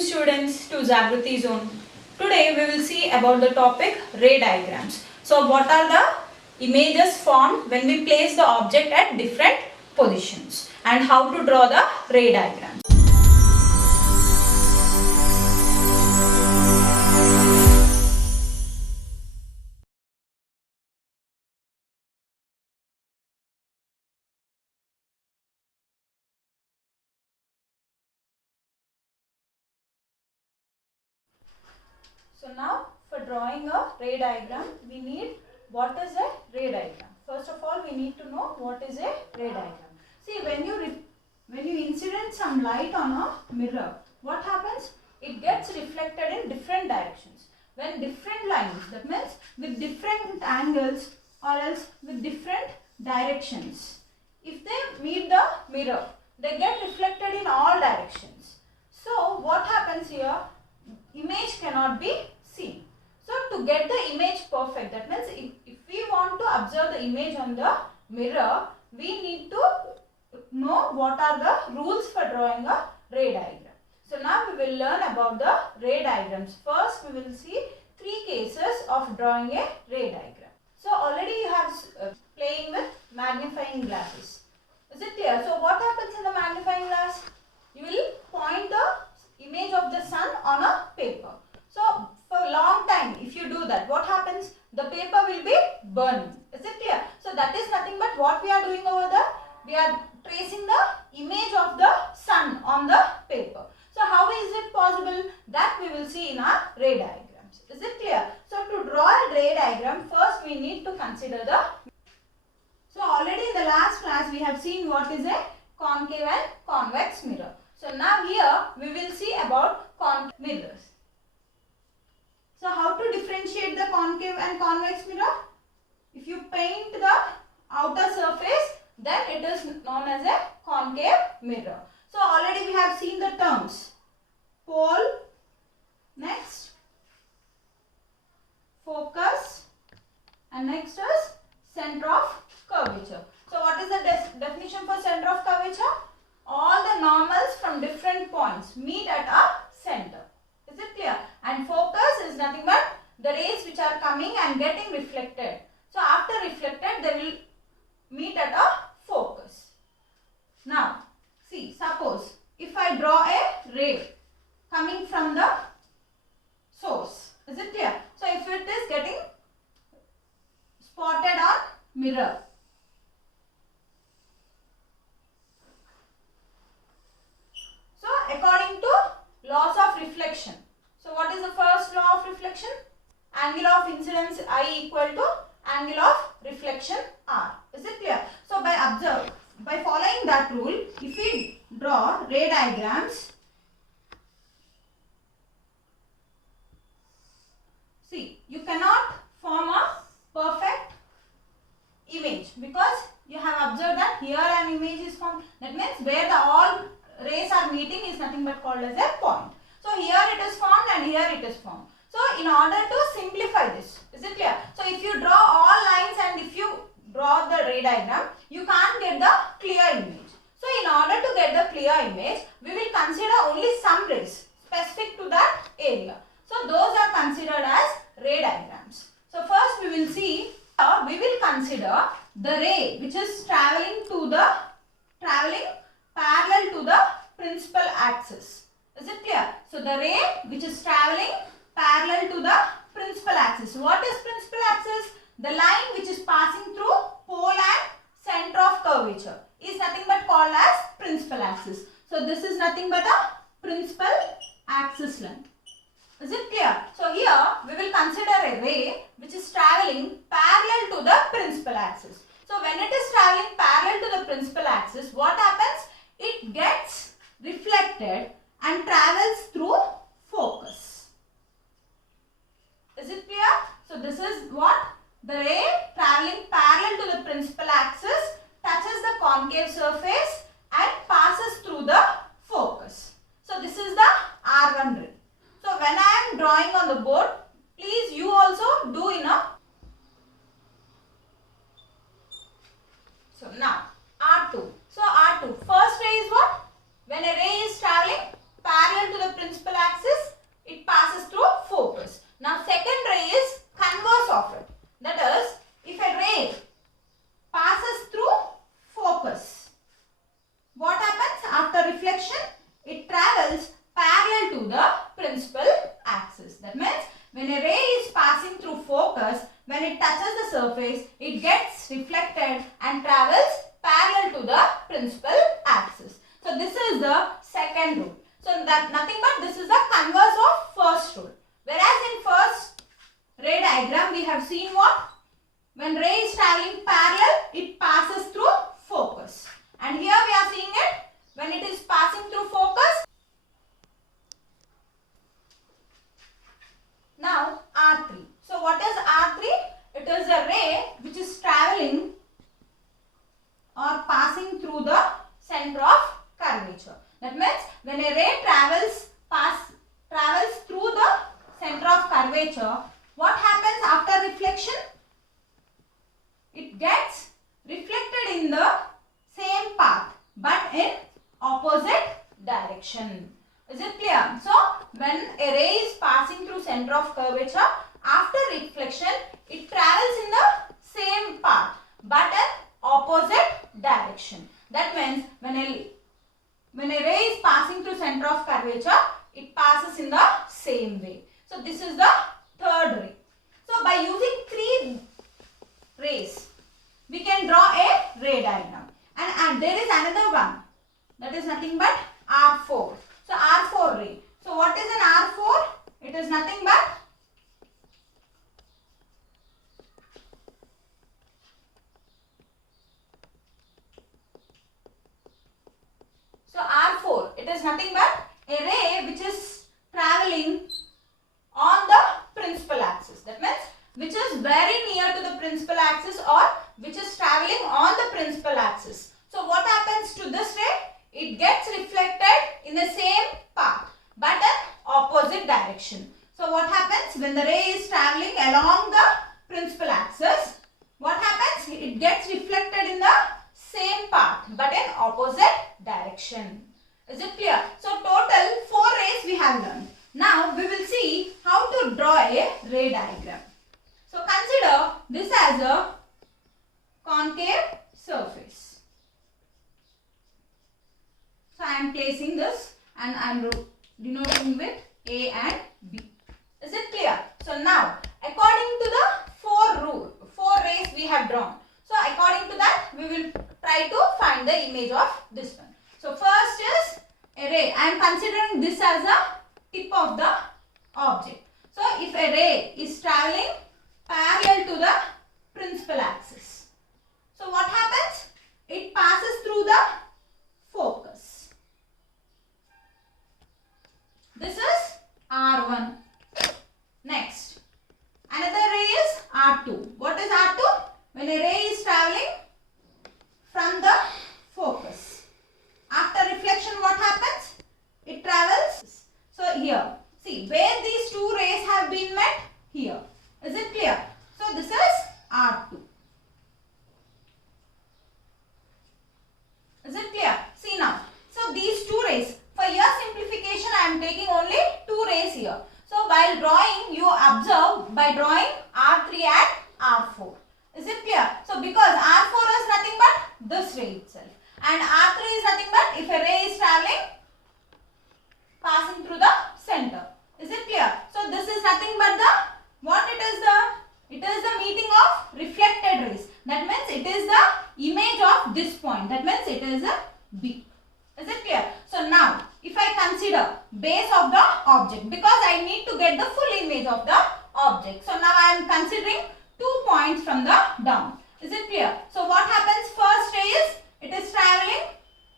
students to Zagrati Zone. Today we will see about the topic ray diagrams. So what are the images formed when we place the object at different positions and how to draw the ray diagrams. So now for drawing a ray diagram, we need what is a ray diagram. First of all, we need to know what is a ray diagram. See, when you incident some light on a mirror, what happens? It gets reflected in different directions. When different lines, that means with different angles or else with different directions, if they meet the mirror, they get reflected in all directions. So what happens here? Image cannot be seen. So to get the image perfect, that means if we want to observe the image on the mirror, we need to know what are the rules for drawing a ray diagram. So now we will learn about the ray diagrams. First we will see three cases of drawing a ray diagram. So already you have playing with magnifying glasses. Is it clear? So what happens in the magnifying glass? You will point the image of the sun on a paper. So for a long time if you do that, what happens? The paper will be burning. Is it clear? So that is nothing but what we are doing over there. We are tracing the image of the sun on the paper. So how is it possible? That we will see in our ray diagrams. Is it clear? So to draw a ray diagram, first we need to consider the... So already in the last class we have seen what is a concave and convex mirror. So now here we will see about concave mirrors. So how to differentiate the concave and convex mirror? If you paint the outer surface, then it is known as a concave mirror. So already we have seen the terms. Pole, next focus, and next is center of curvature. So what is the definition for center of curvature? All the normals from different points meet at a center. Is it clear? And focus is nothing but the rays which are coming and getting reflected. So after reflected, they will meet at a focus. Now, see, suppose if I draw a ray coming from the source. Is it clear? So if it is getting spotted on mirror, so according to laws of reflection. So what is the first law of reflection? Angle of incidence I equal to angle of reflection R. Is it clear? So by following that rule, if we draw ray diagrams, see, you cannot form a perfect image because you have observed that here an image is formed. That means where the all rays are meeting is nothing but called as a point. So here it is formed and here it is formed. So in order to simplify this, is it clear? So if you draw all lines and if you draw the ray diagram, you can't get the clear image. So in order to get the clear image, we will consider only some rays specific to that area. So those are considered as ray diagrams. So first we will see, we will consider the ray which is traveling parallel to the principal axis. Is it clear? So the ray which is traveling parallel to the principal axis. What is principal axis? The line which is passing through pole and center of curvature is nothing but called as principal axis. So this is nothing but a principal axis line. Is it clear? So here we will consider a ray which is traveling parallel to the principal axis. So when it is traveling parallel to the principal axis, what happens? It gets reflected and travels through focus. Is it clear? So this is what? The ray traveling parallel to the principal axis touches the concave surface and passes through the focus. So this is the R1 ray. So when I am drawing on the board, please you also do in a... So now R2. So R2. First ray is what? When a ray is traveling parallel to the what? This is the converse of first rule. Whereas in first ray diagram we have seen what? When ray is traveling parallel, it passes through focus. And here we are seeing it when it is passing through focus. Now R3. So what is R3? It is a ray which is traveling or passing through the center of curvature. That means when a ray travels through the center of curvature, what happens after reflection? It gets reflected in the same path but in opposite direction. Is it clear? So when a ray is passing through center of curvature, after reflection it travels in the same path but in opposite direction. That means when a ray is passing through center of curvature, it passes in the same way. So this is the third ray. So by using three rays, we can draw a ray diagram. And there is another one. That is nothing but R4. So R4 ray. So what is an R4? It is nothing but R4. It is nothing but a ray which is traveling on the principal axis. That means which is very near to the principal axis or which is traveling on the principal axis. So what happens to this ray? It gets reflected in the same path but in opposite direction. So what happens when the ray is traveling along the principal axis? What happens? It gets reflected in the same path but in opposite direction. Is it clear? So total 4 rays we have learned. Now we will see how to draw a ray diagram. So consider this as a concave surface. So I am placing this and I am denoting with A and B. Is it clear? So now according to the 4 rays we have drawn. So according to that we will try to find the image of this one. So first is a ray. I am considering this as a tip of the object. So if a ray is traveling parallel to the principal axis, so what happens? It passes through the focus. This is R1. Next, another ray is R2. What is R2? When a ray is traveling from the focus, after reflection what happens? It travels. So here, see where these 2 rays have been met? Here. Is it clear? So this is R2. Is it clear? See now. So these 2 rays, for your simplification I am taking only 2 rays here. So while drawing, you observe by drawing R3 and R4. Is it clear? So because R4 is nothing but this ray itself and R3 is nothing but if a ray is traveling passing through the center. Is it clear? So this is nothing but the what it is the? It is the meeting of reflected rays. That means it is the image of this point. That means it is a B. Is it clear? So now if I consider base of the object, because I need to get the full image of the object. So now I am considering 2 points from the down. Is it clear? So what happens? First ray is it is traveling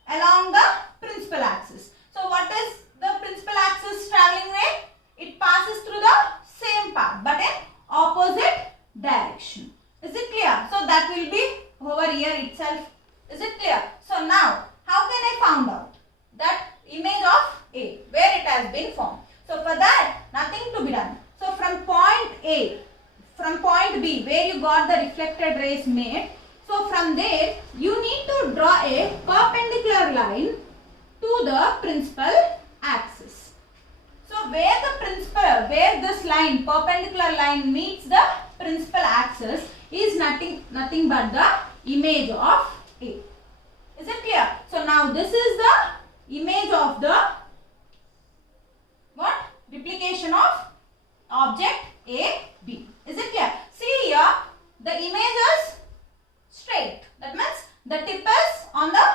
along the principal axis. So what is the principal axis traveling ray? It passes through the same path but in opposite direction. Is it clear? So that will be over here itself. Is it clear? So now how can I find out that image of A where it has been formed? So for that nothing to be done. So from point A, from point B where you got the reflected rays made, so from there you need to draw a perpendicular line to the principal axis. So where this line, perpendicular line meets the principal axis is nothing but the image of A. Is it clear? So now this is the image of the what? Replication of object A, B. Is it clear? See here, the image is straight. That means the tip is on the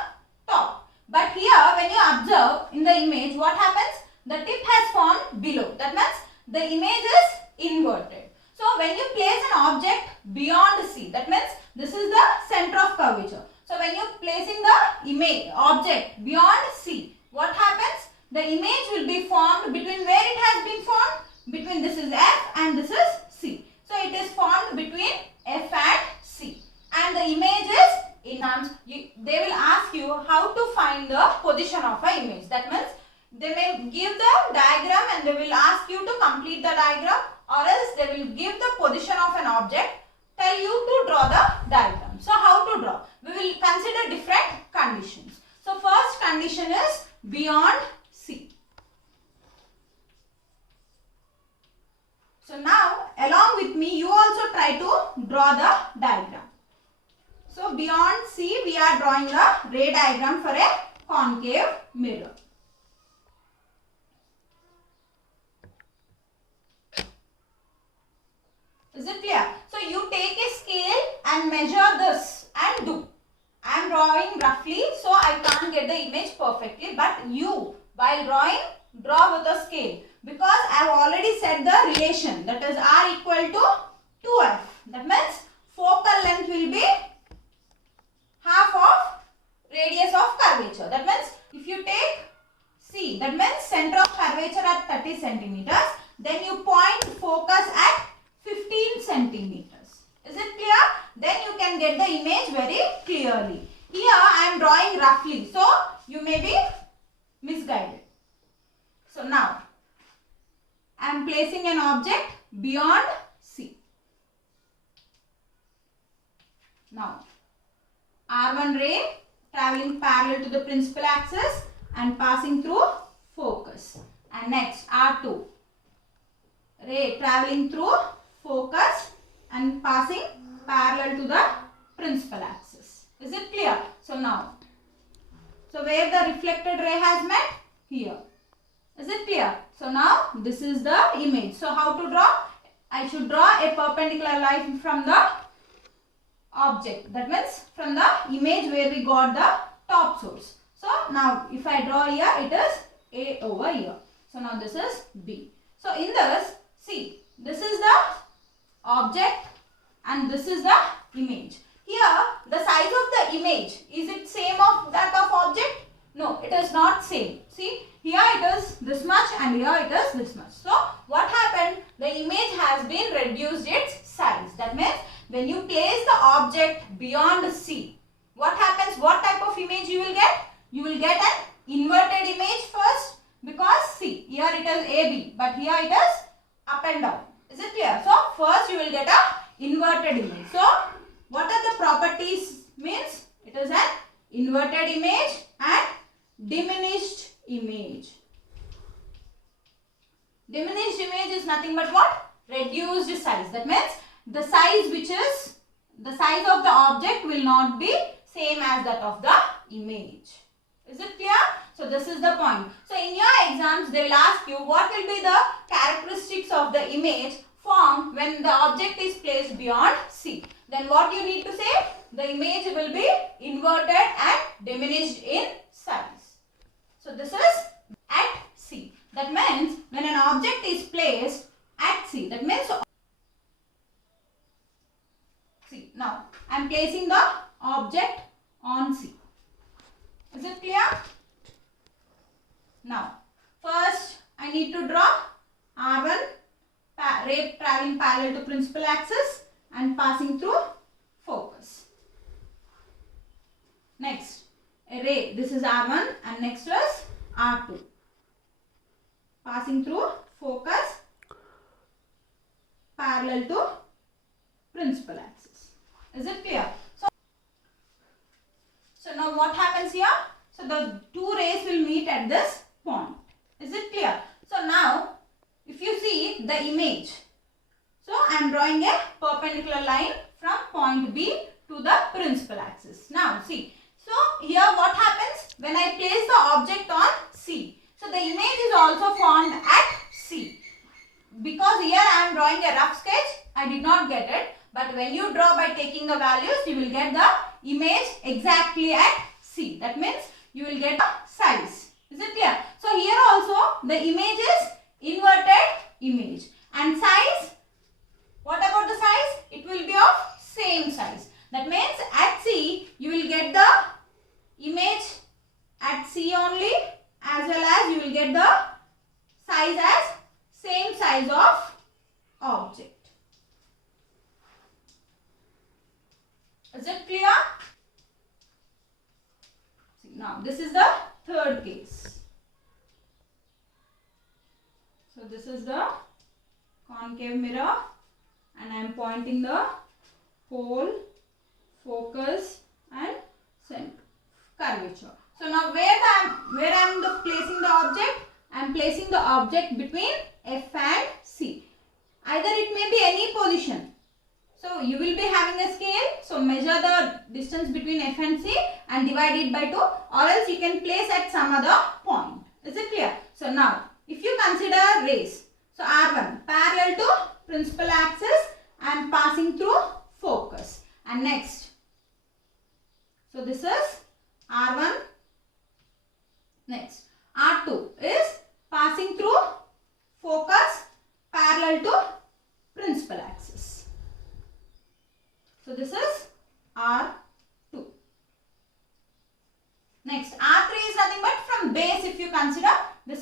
top. But here when you observe in the image, what happens? the tip has formed below. That means the image is inverted. So when you place an object beyond C, that means this is the center of curvature. So when you placing the image object beyond C, what happens? The image will be formed between where it has been formed? Between this is F and this is C. So it is formed between F and C. And the image is in arms. They will ask you how to find the position of an image. That means they may give the diagram and they will ask you to complete the diagram, or else they will give the position of an object, tell you to draw the diagram. So how to draw? We will consider different conditions. So first condition is beyond C. So now along with me you also try to draw the diagram. So beyond C we are drawing a ray diagram for a concave mirror. Is it clear? So you take a scale and measure this and do. I am drawing roughly, so I can't get the image perfectly, but you while drawing, draw with a scale, because I have already set the relation, that is R equal to 2F. That means focal length will be half of radius of curvature. That means if you take C, that means center of curvature at 30 centimeters, then you point focus at 15 centimeters. Is it clear? Then you can get the image very clearly. Here I am drawing roughly, so you may be misguided. So now I am placing an object beyond C. Now R1 ray traveling parallel to the principal axis and passing through focus. And next R2 ray traveling through focus and passing parallel to the principal axis. Is it clear? So now, so where the reflected ray has met? Here. Is it clear? So now this is the image. So how to draw? I should draw a perpendicular line from the object. That means from the image where we got the top source. So now if I draw here, it is A over here. So now this is B. So in this, see, this is the object and this is the image. Here the size of the image, is it same of that of object? No, it is not same. See, here it is this much and here it is this much. So what happened? The image has been reduced its size. That means when you place the object beyond C, what happens? What type of image you will get? You will get an inverted image first, because see, here it is AB, but here it is up and down. Is it clear? So first you will get a inverted image. So what are the properties? Means it is an inverted image and diminished image. Diminished image is nothing but what? Reduced size. That means the size which is the size of the object will not be same as that of the image. Is it clear? So this is the point. So in your exams they will ask you what will be the characteristics of the image formed when the object is placed beyond C. Then what you need to say? The image will be inverted and diminished in size. So this is at C. That means when an object is placed at C, that means C. Now I am placing the object on C. Is it clear? Now first I need to draw R1 ray traveling parallel to principal axis and passing through focus. Next a ray, this is R1 and next is R2, passing through focus parallel to principal axis. Is it clear? So now what happens here? So the two rays will meet at this point. Is it clear? So now if you see the image, so I am drawing a perpendicular line from point B to the principal axis. Now see, so here what happens when I place the object on C? So the image is also formed at C. Because here I am drawing a rough sketch, I did not get it. But when you draw by taking the values, you will get the image exactly at C. That means you will get a size. Is it clear? So So here also the image is inverted image. And size, what about the size? It will be of same size. That means at C you will get the image at C only, as well as you will get the size as same size of object. Is it clear? Now this is the third case. So this is the concave mirror and I am pointing the pole, focus and curvature. So now where I am placing the object? I am placing the object between F and C. Either it may be any position. So you will be having a scale. So measure the distance between F and C and divide it by 2, or else you can place at some other point. Is it clear? So now if you consider rays, so R1 parallel to principal axis and passing through focus. And next, so this is R1. Next, R2 is passing through focus parallel to principal axis. So this is R2. Next, R3 is nothing but from base. If you consider, this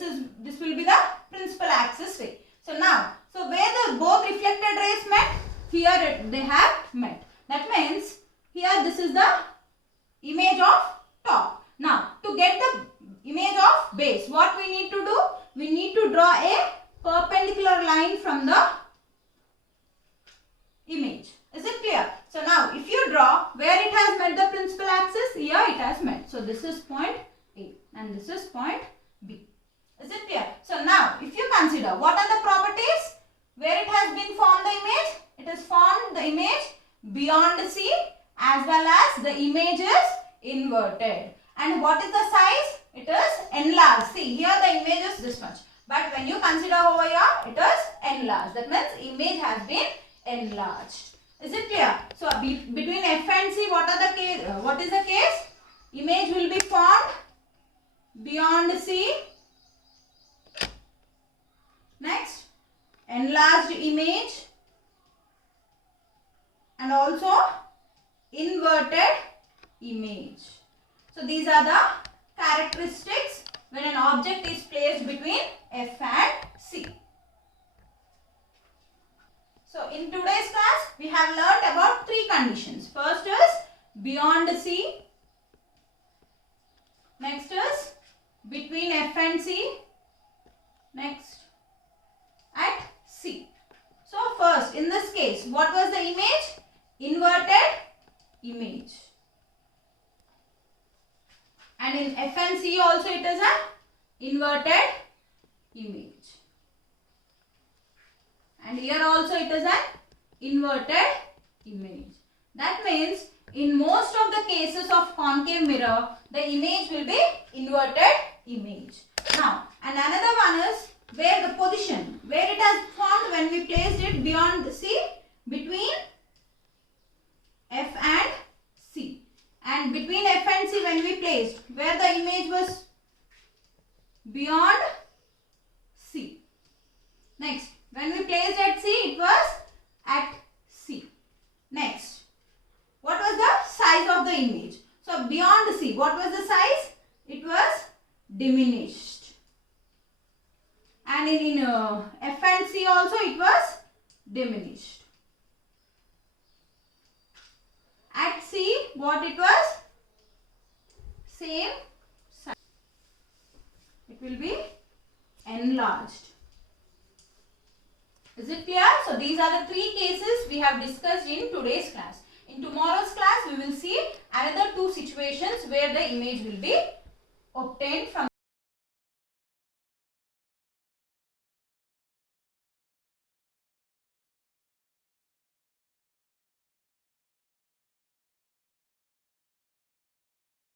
will be the principal axis ray. So now, so where the both reflected rays met, here they have met. That means here this is the image of top. Now to get the image of base, what we need to do? We need to draw a perpendicular line from the image. Is it clear? So now if you draw where it has met the principal axis, here it has met. So this is point A and this is point B. Is it clear? So now if you consider what are the properties where it has been formed the image? It has formed the image beyond C, as well as the image is inverted. And what is the size? It is enlarged. See, here the image is this much. But when you consider over here, it is enlarged. That means image has been enlarged. Is it clear? So between F and C, what is the case? Image will be formed beyond C. Next, enlarged image and also inverted image. So these are the characteristics when an object is placed between F and C. So in today's class, we have learnt about 3 conditions. First is beyond C. Next is between F and C. Next, at C. So first, in this case, what was the image? Inverted image. And in F and C also it is an inverted image. And here also it is an inverted image. That means in most of the cases of concave mirror, the image will be inverted image. Now, and another one is where the position, where it has formed when we placed it beyond C, between F and C. And between F and C when we placed, where the image was beyond C. Next, when we placed at C, it was at C. Next, what was the size of the image? So beyond C, what was the size? It was diminished. And in F and C also it was diminished. At C, what it was? Same size. It will be enlarged. Is it clear? So these are the 3 cases we have discussed in today's class. In tomorrow's class, we will see another 2 situations where the image will be obtained from